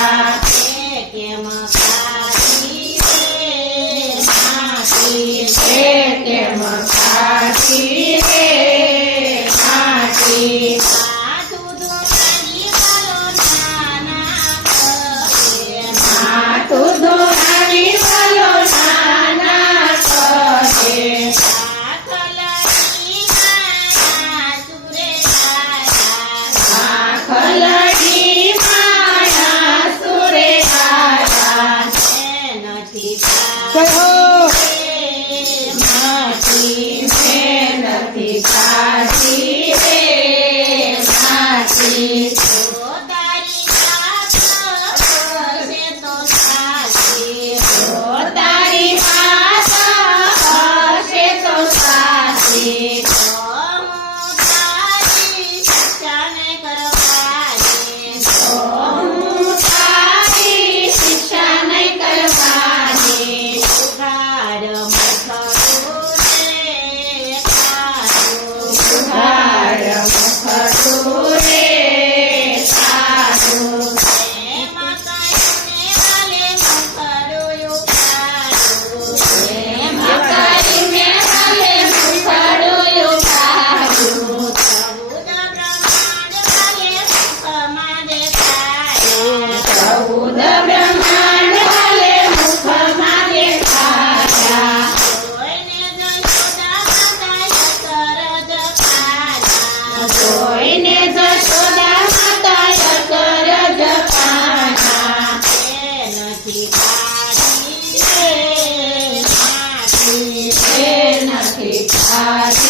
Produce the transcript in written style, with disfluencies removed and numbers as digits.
કેમ ખાતી રે માટી કેમ ખાતી રે માટી માથું ધોનારી વાલો નાના કરે ખલડી માયા સુરે દાદા નથી માટી મેં નથી ખાતી રે માટી તારી માતા હશે તો સાચી હું તારી શિક્ષા નહીં કરવાની સુધાર મુખડું રે સારું કરીને હાલે મુખડું ઉપાડું ચૌદ બ્રહ્માંડ હાલે મુખમાં દેખાયા જોઈને જશોદા માતા અકરજ પાના નથી ખાતી રે માટી નથી ખાતી